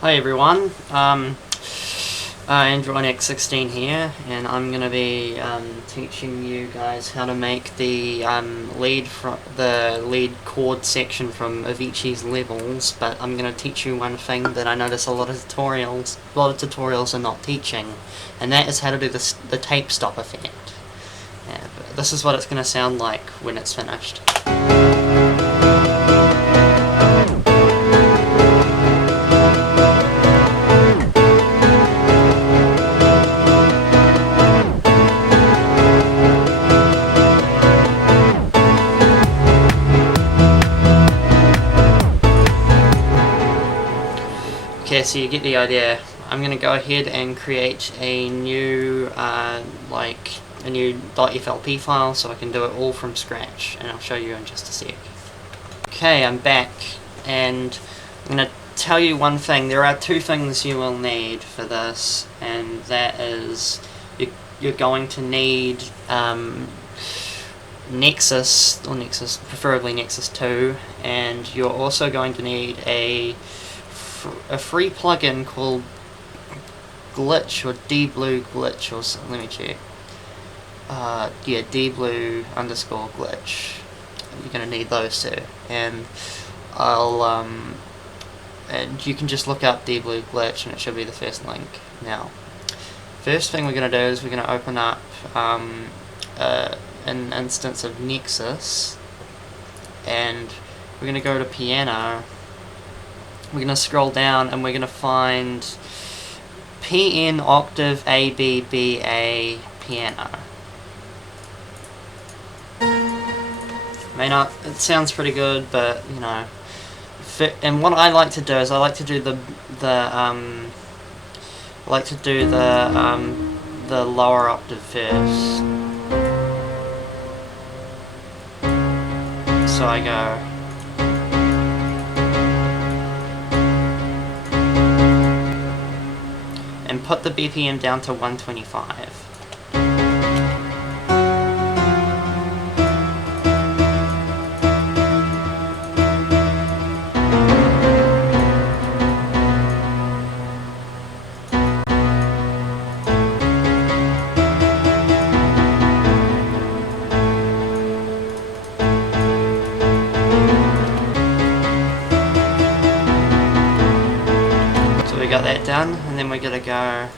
Hi everyone, Android X16 here, and I'm going to be teaching you guys how to make the lead chord section from Avicii's Levels. But I'm going to teach you one thing that I notice a lot of tutorials are not teaching, and that is how to do the tape stop effect. This is what it's going to sound like when it's finished. Okay, so you get the idea. I'm going to go ahead and create a new .flp file so I can do it all from scratch, and I'll show you in just a sec. Okay, I'm back, and I'm going to tell you one thing. There are two things you will need for this, and that is you're going to need Nexus, preferably Nexus 2, and you're also going to need a free plugin called Glitch or Dblue Glitch or something. Let me check. Yeah, Dblue _ Glitch. You're gonna need those two, and and you can just look up Dblue Glitch and it should be the first link. Now, first thing we're gonna do is we're gonna open up an instance of Nexus, and we're gonna go to piano. We're going to scroll down and we're going to find PN octave ABBA piano. May not, it sounds pretty good, but you know. And what I like to do is I like to do the lower octave first. So I go. And put the BPM down to 125. So we got that done, and then we're gonna go.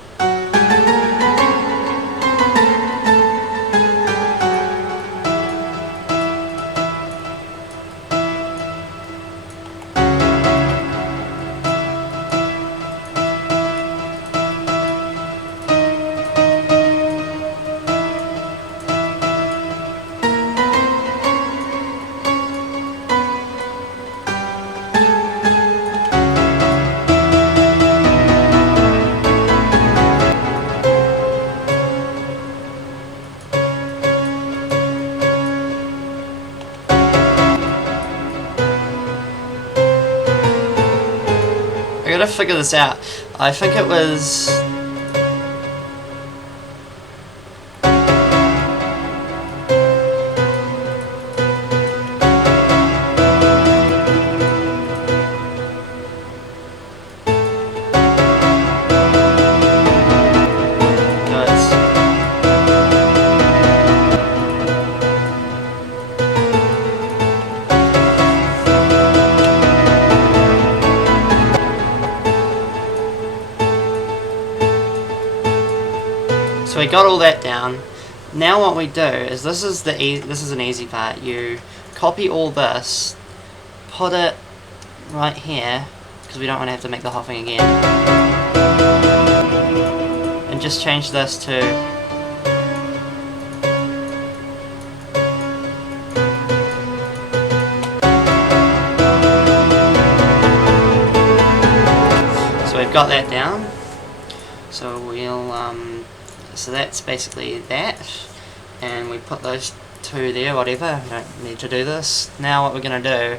I gotta figure this out. I think it was. So we got all that down. Now what we do is this is an easy part. You copy all this, put it right here because we don't want to have to make the whole thing again, and just change this to so we've got that down. So we'll so that's basically that, and we put those two there, whatever, we don't need to do this. Now what we're going to do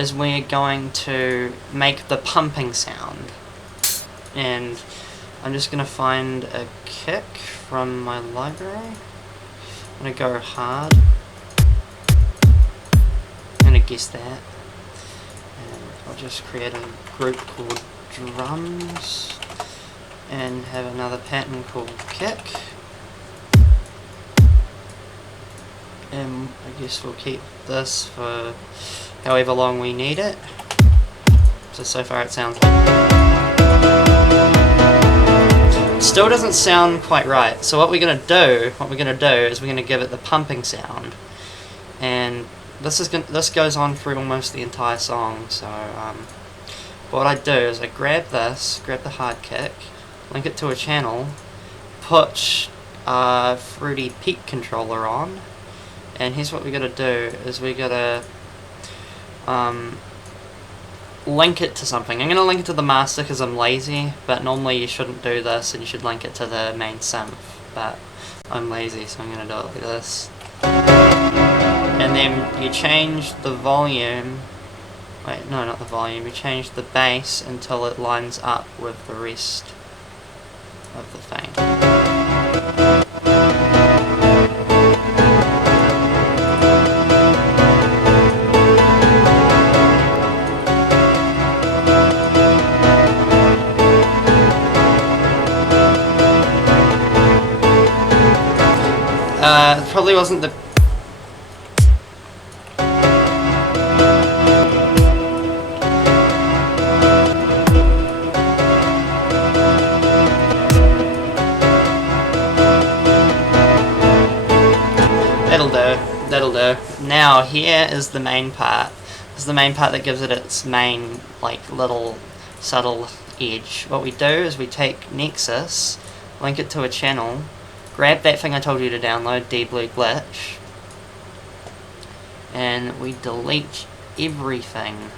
is we're going to make the pumping sound, and I'm just going to find a kick from my library. I'm going to go hard, I'm going to guess that, and I'll just create a group called drums and have another pattern called kick. And I guess we'll keep this for however long we need it. So far it sounds like... Still doesn't sound quite right. So what we're gonna do is we're gonna give it the pumping sound, and this goes on through almost the entire song. So what I do is I grab the hard kick, link it to a channel, put Fruity Peak controller on, and here's what we gotta do is we gotta link it to something. I'm going to link it to the master because I'm lazy, but normally you shouldn't do this and you should link it to the main synth, but I'm lazy, so I'm going to do it like this. And then you change the volume, wait, no, not the volume, you change the bass until it lines up with the rest of the thing. Probably wasn't the... That'll do. Now here is the main part. This is the main part that gives it its main, like, little subtle edge. What we do is we take Nexus, link it to a channel, grab that thing I told you to download, Dblue Glitch, and we delete everything.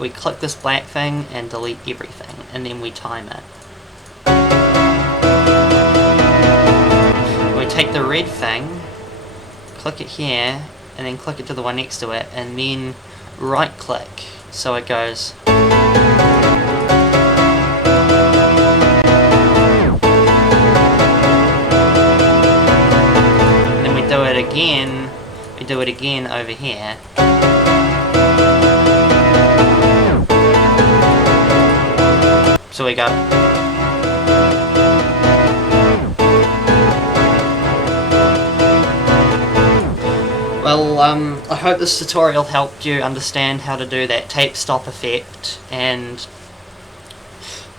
We click this black thing and delete everything, and then we time it. We take the red thing, click it here, and then click it to the one next to it, and then right click so it goes. We do it again over here. So we go. Well, I hope this tutorial helped you understand how to do that tape stop effect, and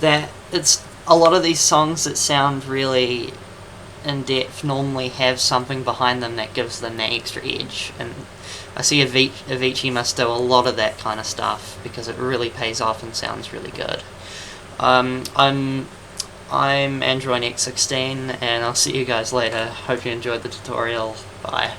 that it's a lot of these songs that sound really in depth normally have something behind them that gives them that extra edge, and I see Avicii must do a lot of that kind of stuff because it really pays off and sounds really good. I'm Android X16, and I'll see you guys later. Hope you enjoyed the tutorial. Bye.